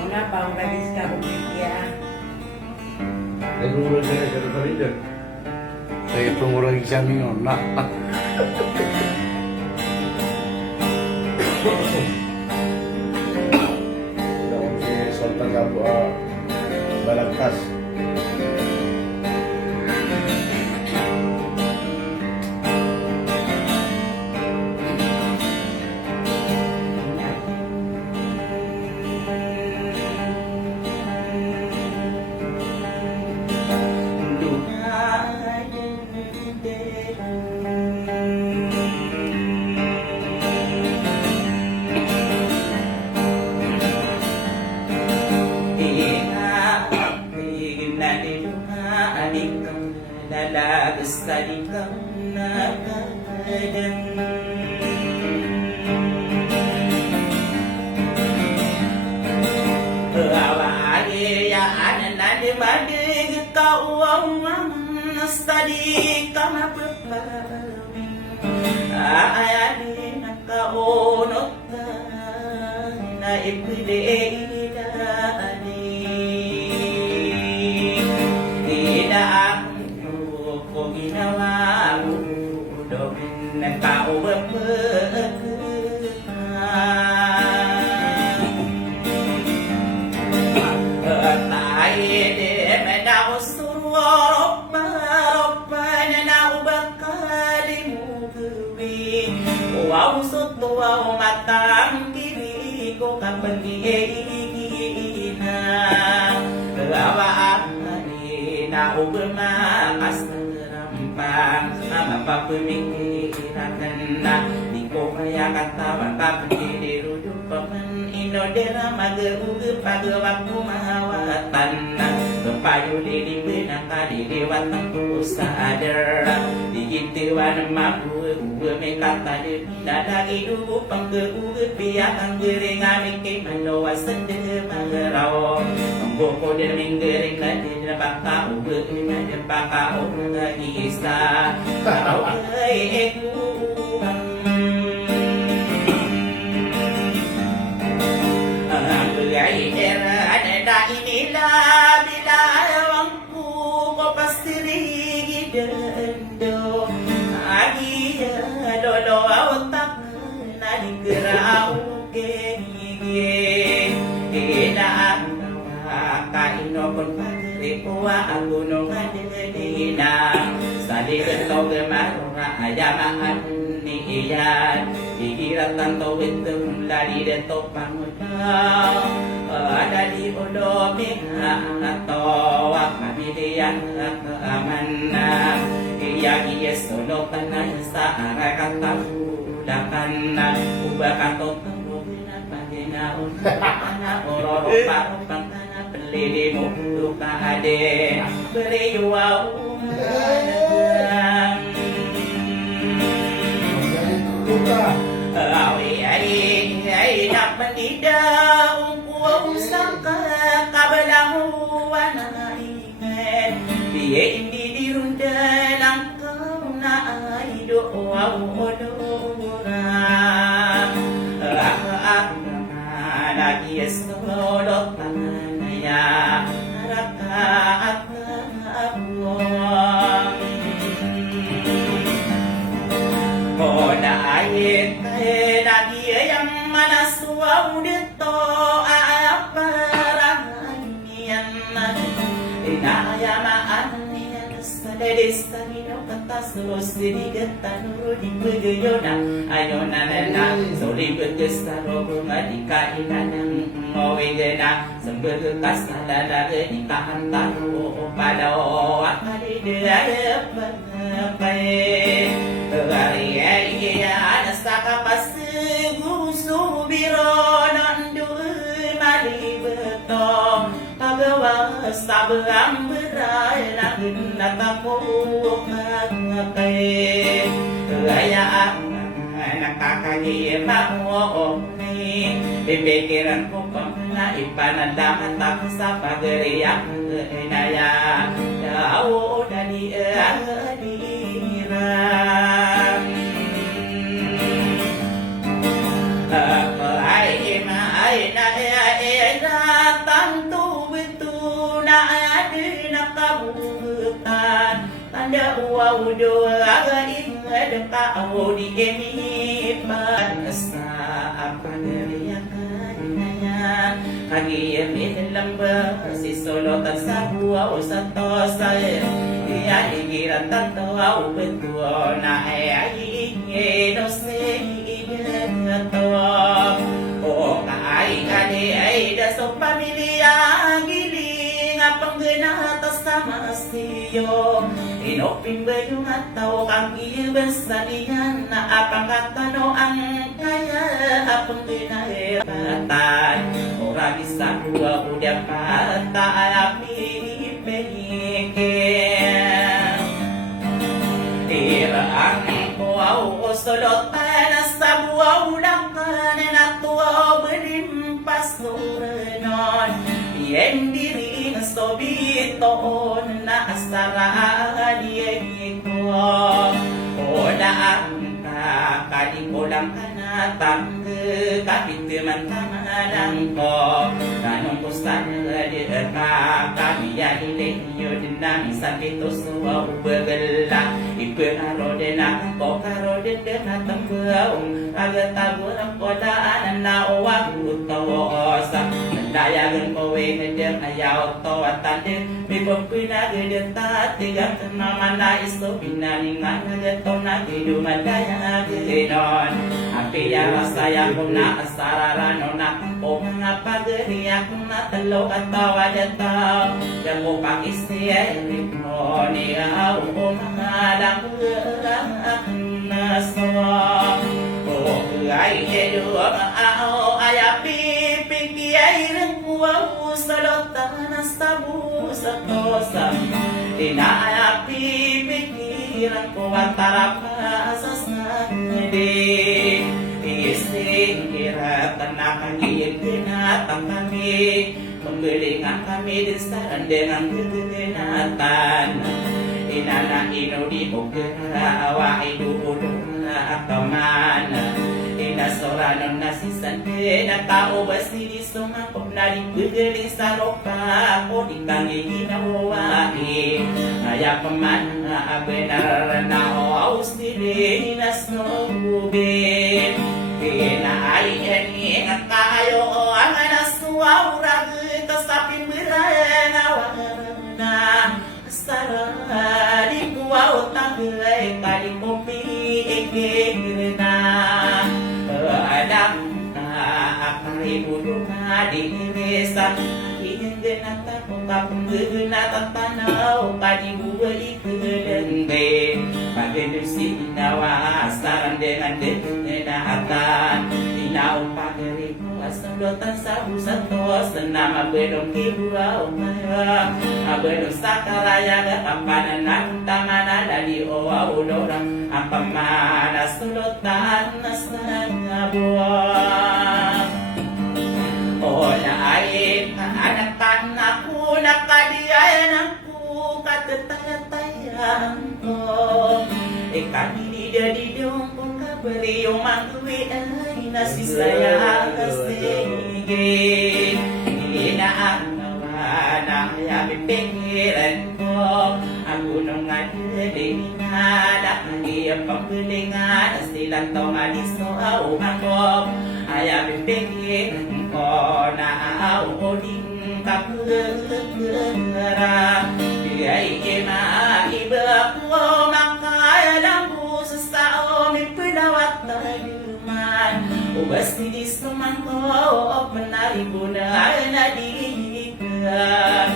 Kenapa ang gadis ka ya? Nagmumula na siya sa rin dyan. Saya pengurang siya ngayon na. Daon si Sultan Gapo balagtas. Salikang nakakadang awaliyaan nadimadig kauwang nastadi kama pagpawin ayalin kaunot na ipilidani tidak ko ginawa mo doon ng tao tayo di medaw surop na naubakali mo gabi wow soto wow matang kiri ko kapag iina gawaan na umakas mapapemikiran na di ko kaya katawan kapagdirudo pa man inodera mag-uug pagawag kumahawatan kapayo lilibin ang kaliliwat ng pusader digitiwan mabuug may katadid dadagi dugo pang gaug biyak ang giring aming kay manawas sa magaraw ang buko din aming giring na din na pagkaug na din pagkaug na isa paraw ay ekuwang ang gay era na inila bilawang ko pasirigi dendo agi lolo autak na digeraw gege ina kaino kon pagripuwa ang gunong adina sa likod gemarunga ayamaan ni iyan ikirat ang tawid ng lali dito pangunaw ada di ulomi ato pamilya aman iyagi solo tanan sa arakatan ulakan ubakatot ng paginaon na ororo parang pelili mo luka ade beriwa ay napanidaw ko sa kabalanguan na ingin biye hindi dirunda lang kau na ay doaw o doora lagi esolot tanaya rakaat abuang Koda ayet lagi yang manaswaw dito aparangan yan inayamaan niyan sa dedesta nino katasos dirigatan di pagayona ayona na solibet gestaro madikainan ng mawigena semberkas nalala di kahantaro padaw akali daya pagpay Gariya nasa kapasiguso biro nandoon malibeto pagawa sa berang beray lang natakot magkay kaya nakakagiyema mo pipikiran ko pa na ipanalaman ako sa pagriyak inaya daw dali adiran dua ingat kau di emipan sa apa neriakannya kagi min lamba si solo tasabuau sato saya dia ingiran tanto au betul na ai no se to o kai kani ai da so pamilya giling apang gena tas sama siyo inopin bayong ataw kang ibasanihan na apang katano ang kaya apang ginahiratan ora bisa dua udah pata api pehike iraan ko au solotan sa buaw dakan na tuwa benim pasurenon yen diri sobito na asara diego oda angka kadi kolam kana tangge kapit man tamadang ko kanong pusan de ka kami ya ile yo dinang sakito suwa ubegela ipenaro de na ko karo de na tambau aga tabur ko daan na owa utawo sa dayagan ko we ngedem ayaw to atande mi pempina gede ta tiga nama na iso pinani ngana to na hiduman daya genon api ya saya ko na asarara no na ko ngapa geri aku na telo atawa jata yang mo pakisi no ni au o mangadang na so o ai hedu au ayapi airang kuwaw sa lotan sa busa tosam inaapi pikiran ko at tarapa sa sangde ising iratan na kagiyag dinatang kami pembelingan kami din sa randengang dinatan inana inudi mo gerawa idulong na ataman inasoranon na si sande na tao ba siniso nga kung naligbigaling sa ropa ko di kang iginawain kaya paman nga abenar na o ausili na snobubin pinaayin nga tayo o ang anasuawrag kasapin mirang awana sarang di kuwaw taglay kali mo piigir na adam akari bulu di desa ingin nata kung na tatanaw kadi buwa ikudende pagdem sinawa saran dengan denahatan inaw pagri asalotan sa usato senama belum kibuaw maya belum sakaraya kampanan ng tamana dari owa ulorang ang pamana sulutan na buwan ola ay kaanatan ako nakadiyayan ako katatatayan ko ikanili dari dong kung kabari yung magwi ay nasisaya sige inaanawa na kaya pipigilan ko ang unong nga dilinada ang iyang pambilingan silang tomaliso auman ko kaya pipigilan ko na auling kapagara biyay iba ko makaya lang po sa sao may pinawat na yuman ubas nidis naman ko manaribo na nadihigan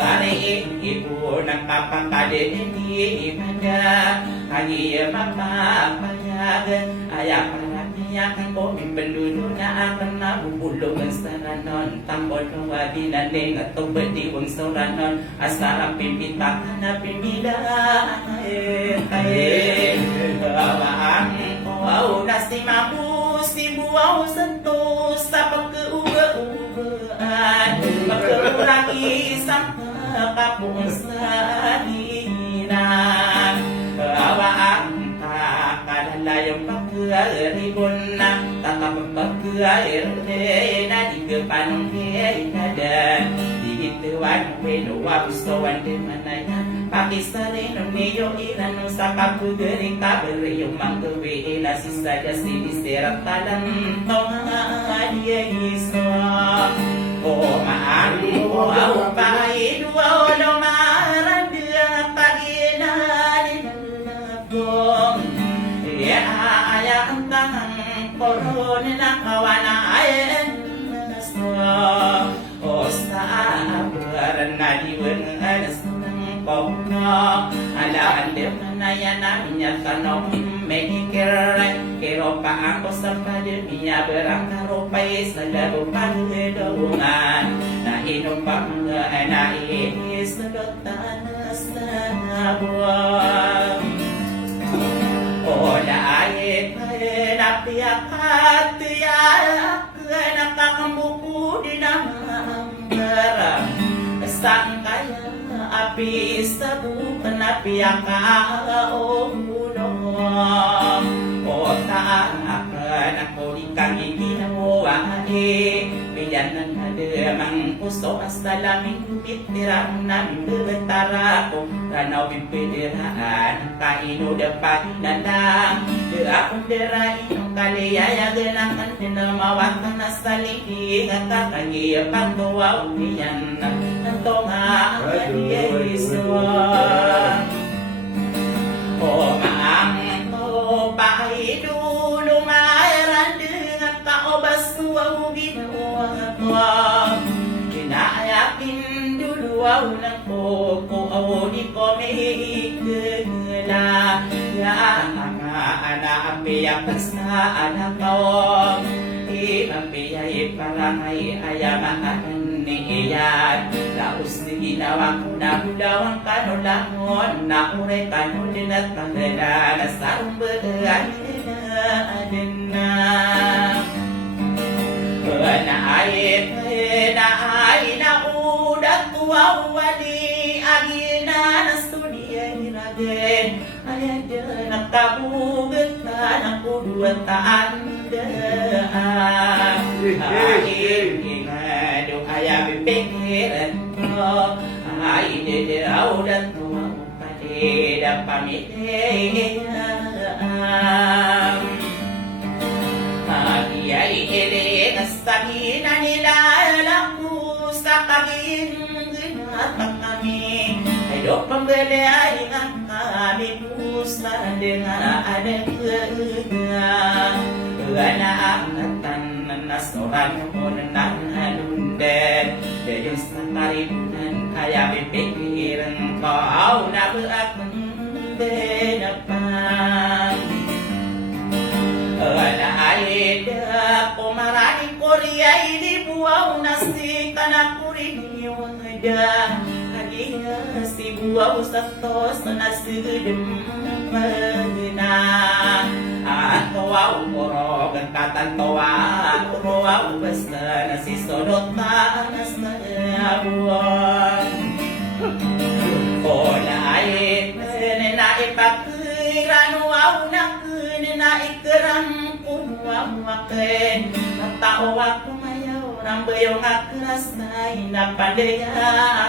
anay ipo ng kapangkalin hindi imanda kaya mapapayagan ayaw Iyakan ko min pendudu na akan na bubulungan sa ranon tambol ng wabinaning at tumbadiwang sa ranon asarang pimpitakan na pimila awaan ko aw na si mabu si buwaw santo sa pagkaugaan magkaurang isang kapung sa hinan awaan layang pagkairibon na tatapagpagkair na di kepanong kaya dan di gituan penuwa pistowan di manaya Pakisarin niyo ilan sa kapugering kabiri yung manggawi ilasisa kasi diserat talang tonga Yeso o maari o au paid wala maranda paginarin ko ya aya ang tangang koron na kawana ayen o sa abaran na diwan alas Pogno, alaan din na yan namin yan tanong Medikere, kero pa ako sa pandemya Berang karupay sa labo pagdadungan Nainom pa mga naiis na dotanas na buwan O naayit na napiyakat tiyak Nakakambuko din ang barang Saan kaya api sa bukan api ang kauno o taakan ako di kami ginawa piyan ng hadamang puso hasta laming kumitirang namin bebentara ko ranaw bimpederaan kaino dapat hinandang akong derain ang kaliyaya genangan pinamawatan na sa lihi at kakangiya paggawa umiyan tonga Yesu o maang o pahay dulo mayran dengan tao basuaw ginawa ko kinaayakin dulo aw ng koko aw di ko mihigala ya mga anak piyak sa anak ko ipapiyay parangay ayamaan niyan Laos ni ginawa ko na hulawang kanulangon na uray kanulin at pangala na sa umbaan na na udat tuwawali agina na studiya hiragin ayan dyan nakabugat na ng kuduat taandaan ingado kaya pipikiran ko ay didiraw na tuwang palida pamilya Agiyay ilig sa gina nila laku sa kaginginat kami ay do pambili ay ang kami pusa dengan ada Ganaan na soran mo ng halunden Dayos na karibunan kaya pipikiran ko na beakong benapan Alaida pumarani koryay di buaw na si kanakurin yung ada Hagiya si buaw sa tos na sidem magna Atawaw kurog ang katantawa Kuruwaw basta na si sodot tanas na buwan O naayit na ipakiranuwaw na naikerang kumawakin Ang tao ako mayaw ng bayong aklas na inapandaya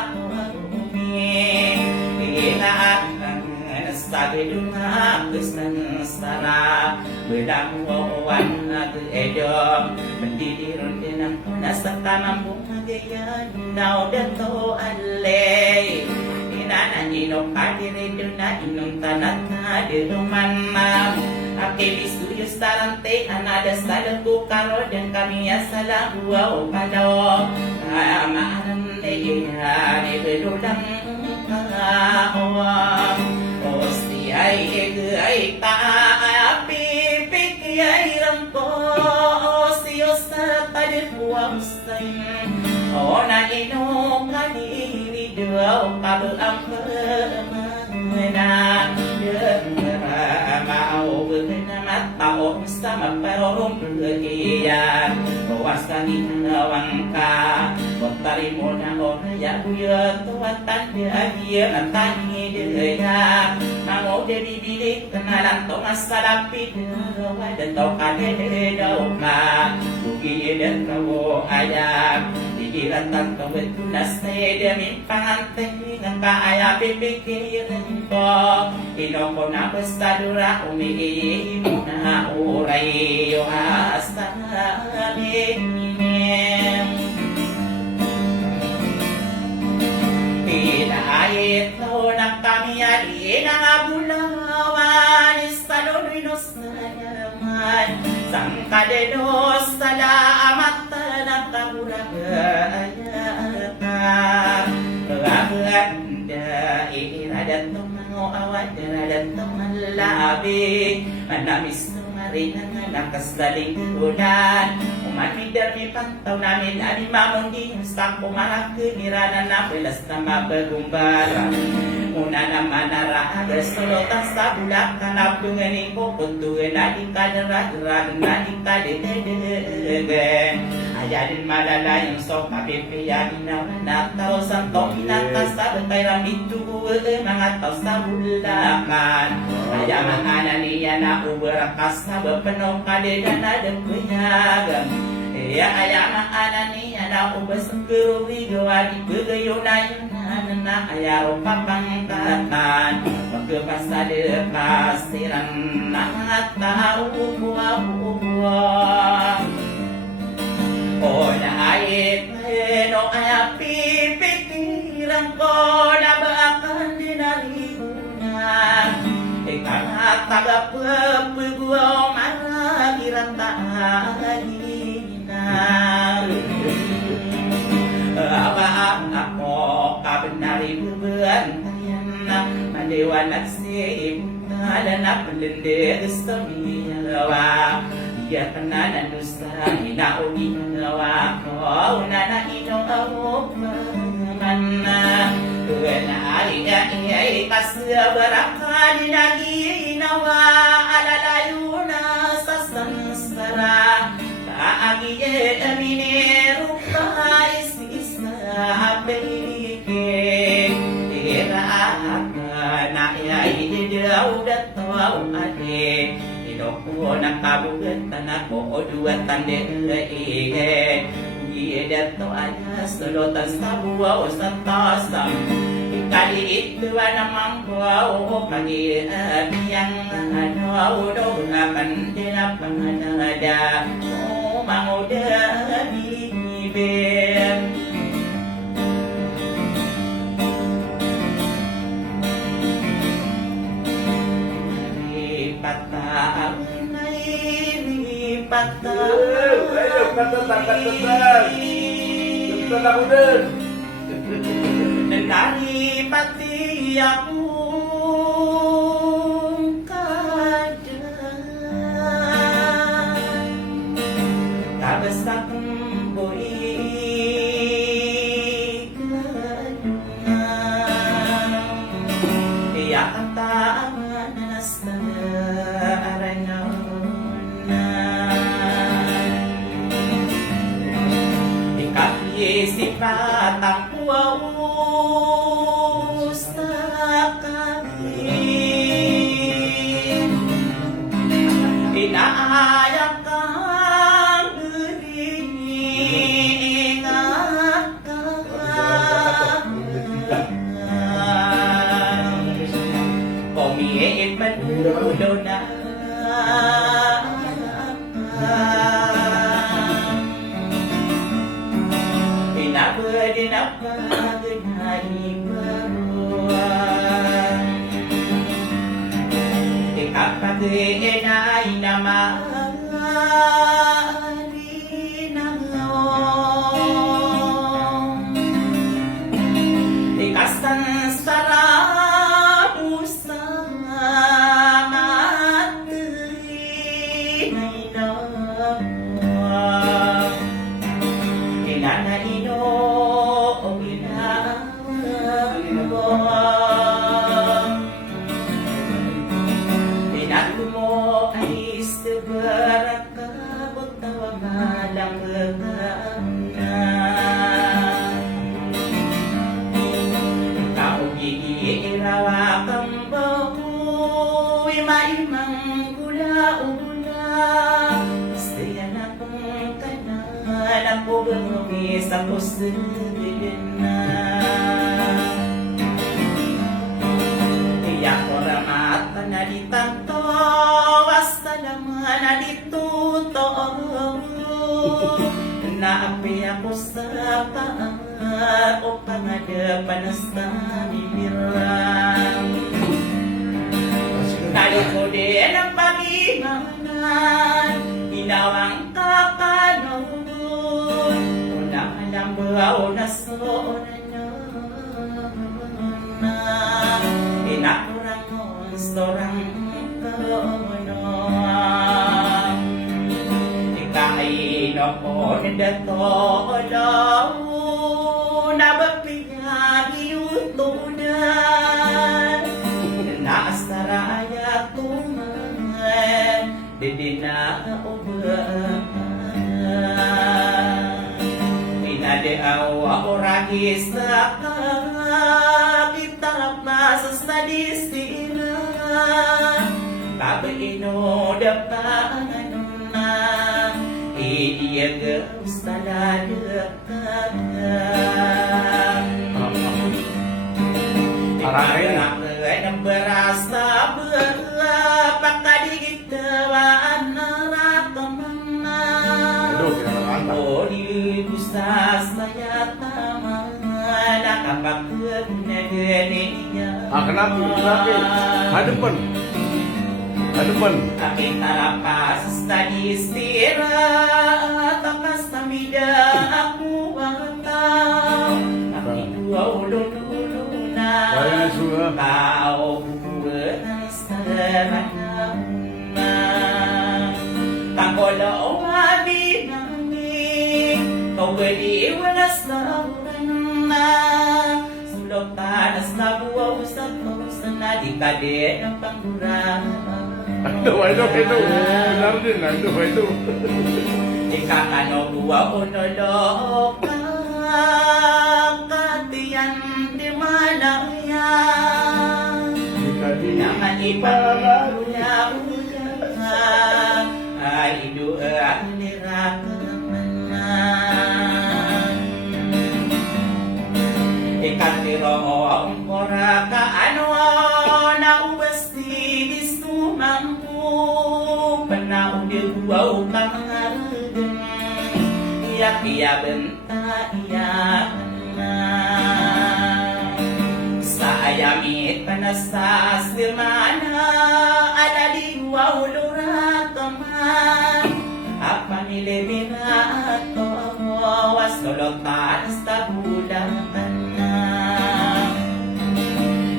ako umi Inaakang nasabi lumakas ng sara Bedamuan na edom Mendidiron din ako nasa tamang bumagayan Now dato alay Inananino kadirido na inong tanat na diruman na Akilis tuyo sarante anada salagu karo dan kami ya salagua o palo Maaran leya ni belulang kawa Osti ay egay ta api piki ay rangko Osti osa tadir buang sain O na ino kaniri dua o kabu ampermana Mau berkenamat tao sama perorong berkian Bawas kami nawangka Kontari mona ona ya buya Tuatan dia nantangi dia Mau jadi bilik kenalan tongas sadapi Dawa dan tau kade dauma Buki dan kawo ayam Dikira Hiratan kawit ko na stadiumin pangantingan ka ay pipikirin ko Inoko na bastadura umiihi mo na uray yung hasta namin Pinahit ko ng kami alin ang abulawan Istalonos na naman Sang kadenos tala amata ng kabulagayatan Aganda iradat ng mga awad Iradat ng malabi Manamis ng marinan Nakas daling ulan Umanmidar mi pantaw namin Ani mamundi Stak pumarakid Niranan na pilas na mabagumbara Una naman naragas Sulutan sa bulakan Abunganin ko Puntuin Adik kadarag Adik kadididididid Ayarin malala yung sok Kapipiyamin na manataw Santo inatas sa Bantay ramit Mga tao sa bulakan Ayaman ananiya na uberakas Na bapanong kalida na dagkuyagan Ayaman ananiya na ubas Ang keruri gawari Bagayo na yun na Ayaro papangkatan Pagkapas na lepas Tirang na mga tao Buwa-buwa O naayit no ay pipikiran ko na baakan dinaliunan Ikanatagapagpagwaw maragiran tahaginan Abaan ako kabenari bebantayan Maliwanag si ibutalan na pelende gusto niyawa Iya kenanan dusta Inaugi mengawa Kau nana ino awok Mana Kena alida iya Kasya beraka Dinagi inawa Alalayuna Sasansara Kaagi amine Rupa isisna Apeke Ira Na iya Ididau Datau ade Ko ng kabugatan ako o duwatan din laige Iidat to alas Lulutan sa buwa o sa tasam Ikaliit duwa naman ko o pag-iabiyang ano Udo na kandila panganada O manguda bibir Dari pati akong kadaan Kabasta kong boigan Iyak ang tama na sa araw Isipat ang puwaus na kami Inaayak kang iingat ka Kumiit manulo na Pinabudin ang pagdahing baruan Ikapagin ay namahali ng long Ikastan sarap usama matri na inong Inanaino o Pinako mo ay istibarak ka Butawa malang kagana Ikaw gigiirawa kang bahuy Maimang gula-ula Saya na kong kanan Ako ni sa pusidina Iyak oramata na di tanto Wasalaman na di tuto Naapi ako sa taat O pangadapan sa bibirang Naliko din ang pag-imanan Inawang kapanon Unang alam bawa na soran na Inakurang monsterang kanon Ikainom ko nadatolaw Nabagpinag iutunan Naasaraya tuman Didi na ubaan Inadeawa oragis na Kitarap masas na disira Babaino dapan na Iiyaga ustaladakang Arahin. Ang berasa pagkadigit tawaan naratamang na Aduh, kinakanta. O di gustas saya taman Nakapagkag na ganiya Kenapa? Hadapan. Aking tarapas sa istira Takas na mida ako ang tao Aking duwaw-lulo na Bayan suha. Kau buwan sarang Tangkolo wabi nami Kau beriwalas na uran na Sulok tanas na buwaw sa tosan na di kade ng panggurang Itu. Benar din. Itu. Ikakano buwaw unolok Katiyan di malaya Naman iparuya Ay doa nirakaman Ikatiroong kora ka ano Naubas di bisumangku Panahon di buwaw pangargan Iyak-iyak benta iyak Sayamit panasas di mana Ada di wawulura teman Apa nilibina to Wasolotan sa bulangan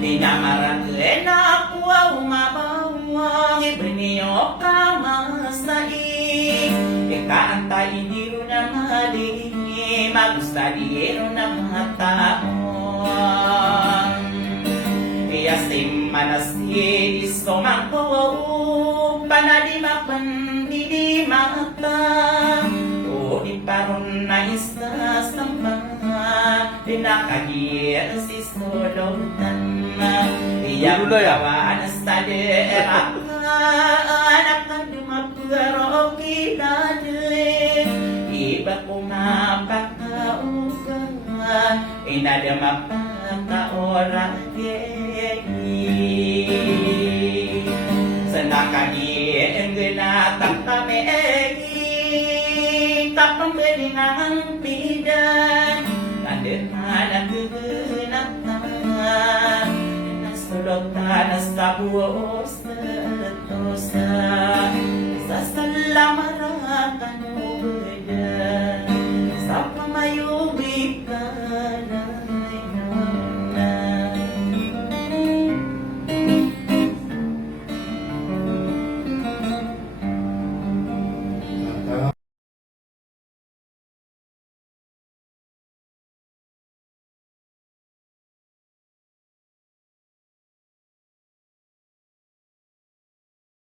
Dinamaran enak wow mabawang Ibniyo ka masai Ikaantay diyo na malingi Magusta diyo na mga taon Iyasim manasi istomangko Panalimapan di mata O iparon na isa sa mga Dinakagir si solotan Iyang kawan sa dera Anak na dumapuro kinadali Iba kumapakaugan Inada mapakaorang Senakagi genatang kami Tapang beninang bidan Kandermanan genatang Nasulog na nastabuos na tosa